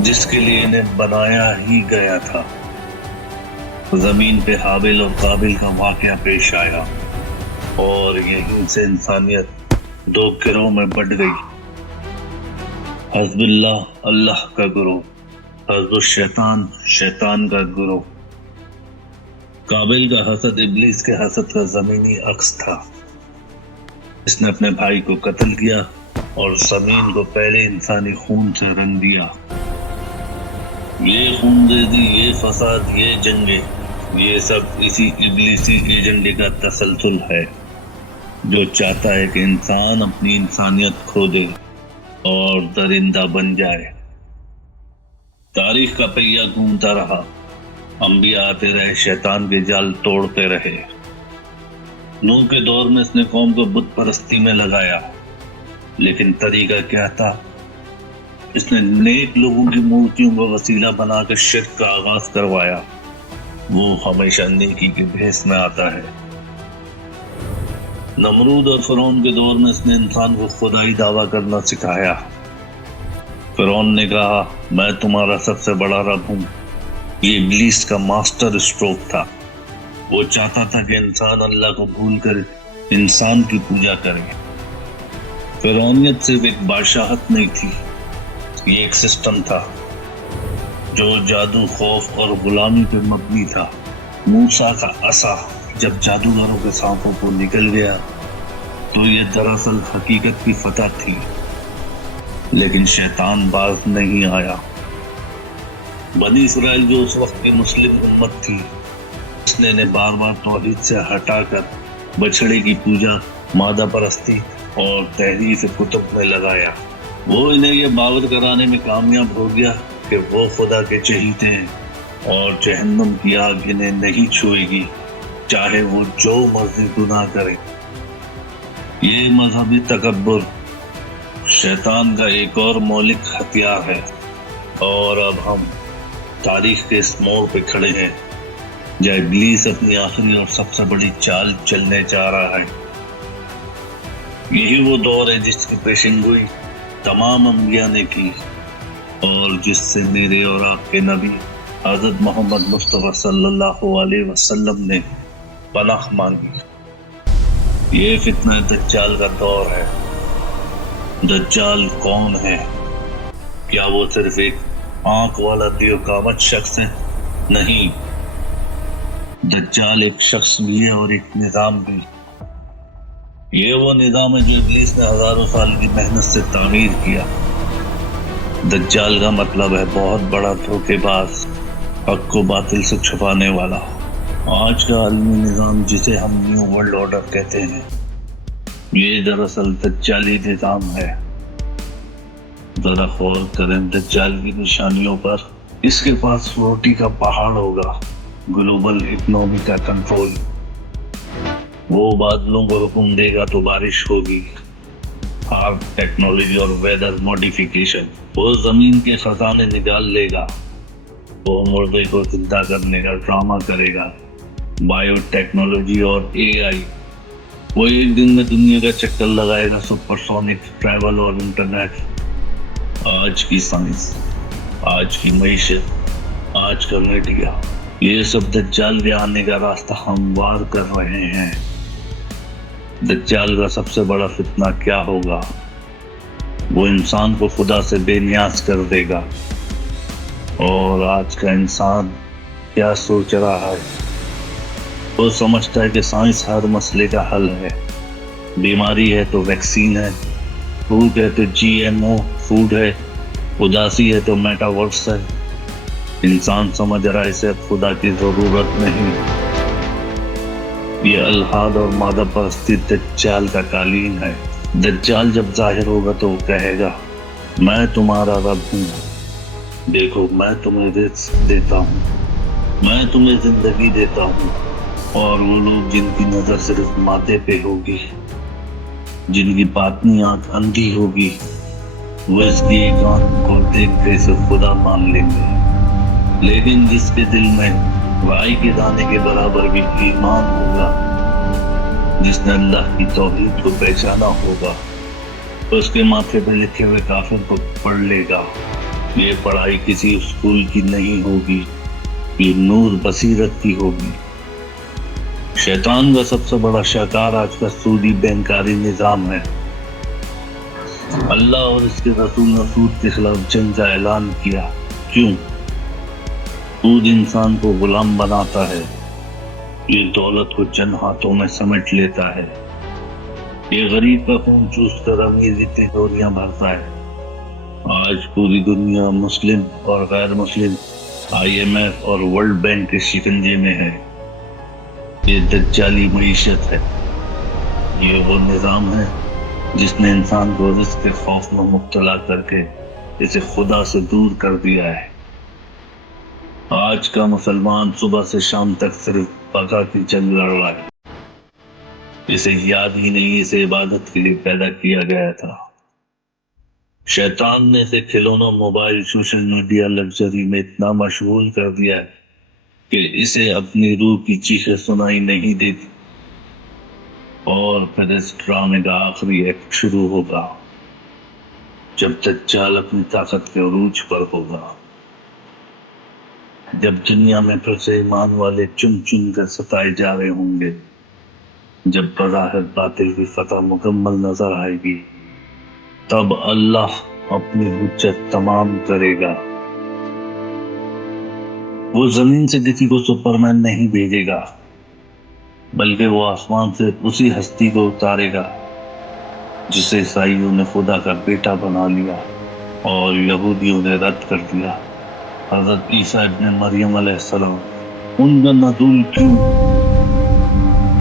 جس کے لیے انہیں بنایا ہی گیا تھا۔ زمین پہ حابل اور قابل کا واقعہ پیش آیا اور یہیں سے انسانیت دو گروہ میں بٹ گئی، حزب اللہ اللہ کا گروہ، حزب الشیطان شیطان کا گروہ۔ قابل کا حسد ابلیس کے حسد کا زمینی عکس تھا۔ اس نے اپنے بھائی کو قتل کیا اور زمین کو پہلے انسانی خون سے رنگ دیا۔ یہ خونریزی، یہ فساد، یہ جنگیں، یہ سب اسی ابلیسی ایجنڈے کا تسلسل ہے جو چاہتا ہے کہ انسان اپنی انسانیت کھو دے اور درندہ بن جائے۔ تاریخ کا پہیہ گھومتا رہا، انبیاء آتے رہے، شیطان کے جال توڑتے رہے۔ نوح کے دور میں اس نے قوم کو بت پرستی میں لگایا، لیکن طریقہ کیا تھا؟ اس نے نیک لوگوں کی مورتیوں کو وسیلہ بنا کر شرک کا آغاز کروایا۔ وہ ہمیشہ نیکی کے بھیس میں آتا ہے۔ نمرود اور فرعون کے دور میں اس نے انسان کو خدائی دعویٰ کرنا سکھایا۔ فرعون نے کہا میں تمہارا سب سے بڑا رب ہوں۔ یہ ابلیس کا ماسٹر اسٹروک تھا۔ وہ چاہتا تھا کہ انسان اللہ کو بھول کر انسان کی پوجا کرے۔ فرعونیت صرف ایک بادشاہت نہیں تھی، یہ ایک سسٹم تھا جو جادو، خوف اور غلامی پر مبنی تھا۔ موسیٰ کا عصا جب جادوگروں کے سانپوں کو نکل گیا تو یہ دراصل حقیقت کی فتح تھی، لیکن شیطان باز نہیں آیا۔ بنی اسرائیل جو اس وقت کی مسلم امت تھی، اس نے انہیں بار بار توحید سے ہٹا کر بچڑے کی پوجا، مادہ پرستی اور تحریف کتب میں لگایا۔ وہ انہیں یہ باور کرانے میں کامیاب ہو گیا کہ وہ خدا کے چہیتے ہیں اور جہنم کی آگ انہیں نہیں چھوئے گی، چاہے وہ جو مرضی گناہ کرے۔ یہ مذہبی تکبر شیطان کا ایک اور مولک ہتھیار ہے، اور اب ہم تاریخ کے اس موڑ پہ کھڑے ہیں جہاں ابلیس اپنی آخری اور سب سے بڑی چال چلنے جا رہا ہے۔ یہی وہ دور ہے جس کی پیشن گوئی تمام انبیاء نے کی اور جس سے میرے اور آپ کے نبی حضرت محمد مصطفیٰ صلی اللہ علیہ وسلم نے پناہ مانگی۔ یہ فتنہ دجال کا دور ہے۔ دجال کون ہے؟ کیا وہ صرف ایک آنکھ والا دیوکاوت شخص ہے؟ نہیں، دجال ایک شخص بھی ہے اور ایک نظام بھی۔ یہ وہ نظام ہے جو ابلیس نے ہزاروں سال کی محنت سے تعمیر کیا۔ دجال کا مطلب ہے بہت بڑا دھوکے باز، حق کو باطل سے چھپانے والا۔ آج کا عالمی نظام جسے ہم نیو ورلڈ آرڈر کہتے ہیں، یہ دراصل دجالی نظام ہے۔ ذرا غور کریں دجال کی نشانیوں پر۔ اس کے پاس روٹی کا پہاڑ ہوگا، گلوبل اکنومی کا کنٹرول۔ وہ بادلوں کو حکم دے گا تو بارش ہوگی، ہارڈ ٹیکنالوجی اور ویدر موڈیفیکیشن۔ وہ زمین کے خزانے نکال لے گا، وہ مردے کو زندہ کرنے کا ڈرامہ کرے گا، بائیو ٹیکنالوجی اور اے آئی۔ وہ ایک دن میں دنیا کا چکر لگائے گا، سپر سونک ٹریول اور انٹرنیٹ۔ آج کی سائنس، آج کی معیشت، آج کا میڈیا، یہ سب دجال کے آنے کا راستہ ہموار کر رہے ہیں۔ دجال کا سب سے بڑا فتنہ کیا ہوگا؟ وہ انسان کو خدا سے بے نیاز کر دے گا۔ اور آج کا انسان کیا سوچ رہا ہے؟ وہ سمجھتا ہے کہ سائنس ہر مسئلے کا حل ہے۔ بیماری ہے تو ویکسین ہے، بھوک ہے تو جی ایم او فوڈ ہے، اداسی ہے تو میٹاورس ہے۔ انسان سمجھ رہا ہے اسے اب خدا کی ضرورت نہیں۔ یہ الحاد اور مادہ پرستی دجال کا قالین ہے۔ دجال جب ظاہر ہوگا تو وہ کہے گا میں تمہارا رب ہوں، دیکھو میں تمہیں رزق دیتا ہوں، میں تمہیں زندگی دیتا ہوں۔ اور وہ لوگ جن کی نظر صرف مادے پہ ہوگی، جن کی باطنی آنکھ اندھی ہوگی، وہ اس کی ایک آنکھ کو دیکھ کے اسے خدا مان لیں گے۔ لیکن جس کے دل میں رائی کے دانے کے برابر بھی ایمان ہوگا، جس نے اللہ کی توحید کو پہچانا ہوگا، اس کے ماتھے پہ لکھے ہوئے کافر کو پڑھ لے گا، یہ پڑھائی کسی اسکول کی نہیں ہوگی، یہ نور بصیرت کی ہوگی۔ شیطان کا سب سے بڑا شکار آج کا سودی بینکاری نظام ہے۔ اللہ اور اس کے رسول نے سود کے خلاف جنگ کا اعلان کیا۔ کیوں؟ سود انسان کو غلام بناتا ہے، یہ دولت کو چند ہاتھوں میں سمیٹ لیتا ہے، یہ غریب کا خون چوس کر امیری تجوریاں بھرتا ہے۔ آج پوری دنیا مسلم اور غیر مسلم IMF اور ورلڈ بینک کے شکنجے میں ہے۔ یہ دجالی معیشت ہے، یہ وہ نظام ہے جس نے انسان کو رزق کے خوف میں مبتلا کر کے اسے خدا سے دور کر دیا ہے۔ آج کا مسلمان صبح سے شام تک صرف بقا کی جنگ لڑ رہا ہے۔ اسے یاد ہی نہیں اسے عبادت کے لیے پیدا کیا گیا تھا۔ شیطان نے اسے کھلونا، موبائل، سوشل میڈیا، لگژری میں اتنا مشغول کر دیا ہے کہ اسے اپنی روح کی چیخیں سنائی نہیں دیتی۔ اور پھر اس ڈرامے کا آخری ایکٹ شروع ہوگا جب دجال اپنی طاقت کے عروج پر ہوگا، جب دنیا میں پھر سے ایمان والے چن چن کر ستائے جا رہے ہوں گے، جب بظاہر باطل کی فتح مکمل نظر آئے گی، تب اللہ اپنی حجت تمام کرے گا۔ وہ زمین سے کسی کو سپرمین نہیں بھیجے گا، بلکہ وہ آسمان سے اسی ہستی کو اتارے گا جسے عیسائیوں نے خدا کا بیٹا بنا لیا اور یہودیوں نے رد کر دیا، حضرت عیسیٰ ابن مریم علیہ السلام۔ ان کا نزول کیوں؟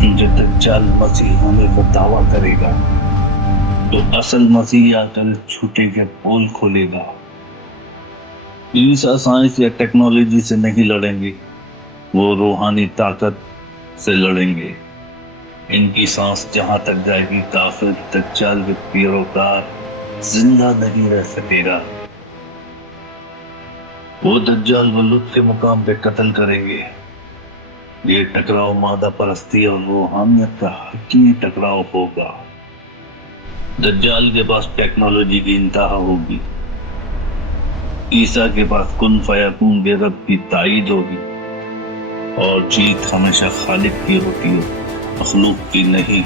کیونکہ دجال مسیح ہونے کا دعویٰ کرے گا تو اصل مسیح آ کر چھوٹے کے پول کھولے گا۔ عیسیٰ سائنس یا ٹیکنالوجی سے نہیں لڑیں گے، وہ روحانی طاقت سے لڑیں گے۔ ان کی سانس جہاں تک جائے گی، کافر دجال کے پیروکار زندہ نہیں رہ سکے گا۔ وہ دجال کو لطف کے مقام پہ قتل کریں گے۔ یہ ٹکراؤ مادہ پرستی اور روحانیت کا حقیقی ٹکراؤ ہوگا۔ دجال کے پاس ٹیکنالوجی کی انتہا ہوگی، عیسیٰ کے پاس کن فیکون کے رب کی تائید ہوگی، اور جیت ہمیشہ خالق کی ہوتی ہے، مخلوق کی نہیں۔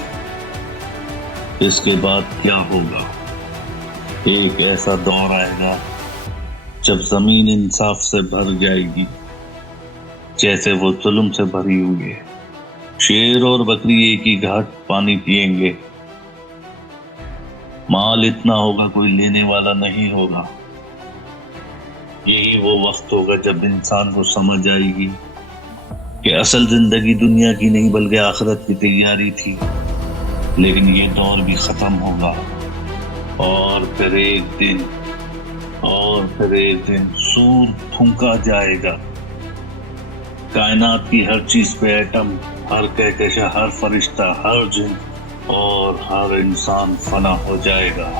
اس کے بعد کیا ہوگا؟ ایک ایسا دور آئے گا جب زمین انصاف سے بھر جائے گی جیسے وہ ظلم سے بھری ہوئی ہے۔ شیر اور بکری ایک ہی گھاٹ پانی پیئیں گے، مال اتنا ہوگا کوئی لینے والا نہیں ہوگا۔ یہی وہ وقت ہوگا جب انسان کو سمجھ آئے گی کہ اصل زندگی دنیا کی نہیں بلکہ آخرت کی تیاری تھی، لیکن یہ دور بھی ختم ہوگا، اور پھر ایک دن سور پھونکا جائے گا۔ کائنات کی ہر چیز پہ ایٹم، ہر کہکشاں، ہر فرشتہ، ہر جن اور ہر انسان فنا ہو جائے گا۔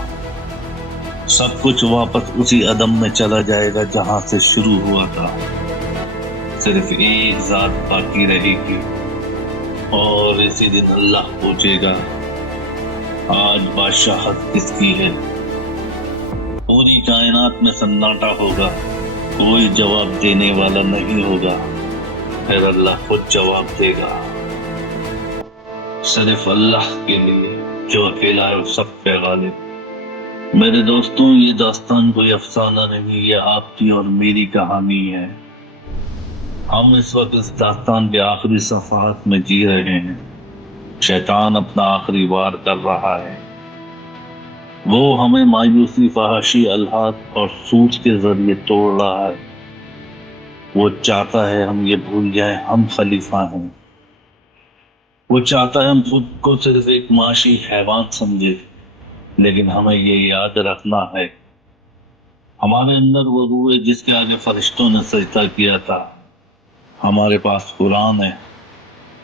سب کچھ واپس اسی عدم میں چلا جائے گا جہاں سے شروع ہوا تھا۔ صرف ایک ذات باقی رہے گی، اور اسی دن اللہ پوچھے گا، آج بادشاہت کس کی ہے؟ پوری کائنات میں سناٹا ہوگا، کوئی جواب دینے والا نہیں ہوگا۔ پھر اللہ خود جواب دے گا، صرف اللہ کے لیے جو اکیلا ہے سب پہ غالب۔ میرے دوستوں، یہ داستان کوئی افسانہ نہیں، یہ آپ کی اور میری کہانی ہے۔ ہم اس وقت اس داستان کے آخری صفحات میں جی رہے ہیں۔ شیطان اپنا آخری وار کر رہا ہے۔ وہ ہمیں مایوسی، فحاشی، الحاد اور سوچ کے ذریعے توڑ رہا ہے۔ وہ چاہتا ہے ہم یہ بھول جائیں ہم خلیفہ ہیں۔ وہ چاہتا ہے ہم خود کو صرف ایک معاشی حیوان سمجھے، لیکن ہمیں یہ یاد رکھنا ہے، ہمارے اندر وہ روح ہے جس کے آگے فرشتوں نے سجدہ کیا تھا۔ ہمارے پاس قرآن ہے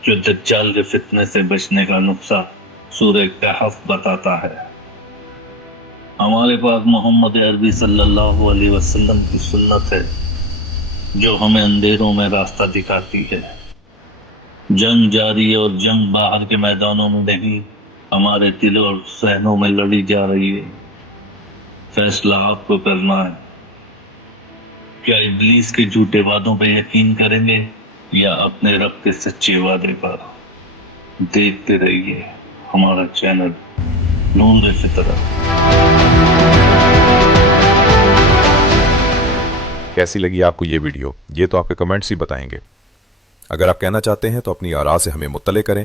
جو دجال کے فتنے سے بچنے کا نسخہ سورہ کہف بتاتا ہے۔ ہمارے پاس محمد عربی صلی اللہ علیہ وسلم کی سنت ہے جو ہمیں اندھیروں میں راستہ دکھاتی ہے۔ جنگ جاری ہے، اور جنگ باہر کے میدانوں میں نہیں، ہمارے دل اور ذہنوں میں لڑی جا رہی ہے۔ فیصلہ آپ کو کرنا ہے۔ کیا ابلیس کے جھوٹے وعدوں پہ یقین کریں گے یا اپنے رب کے سچے وعدے پر؟ دیکھتے رہیے ہمارا چینل نور فطرت۔ کیسی لگی آپ کو یہ ویڈیو؟ یہ تو آپ کے کمنٹس ہی بتائیں گے۔ اگر آپ کہنا چاہتے ہیں تو اپنی آراء سے ہمیں مطلع کریں،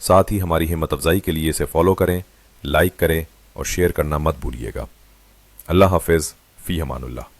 ساتھ ہی ہماری ہمت افزائی کے لیے اسے فالو کریں، لائک کریں اور شیئر کرنا مت بھولیے گا۔ اللہ حافظ، فی امان اللہ۔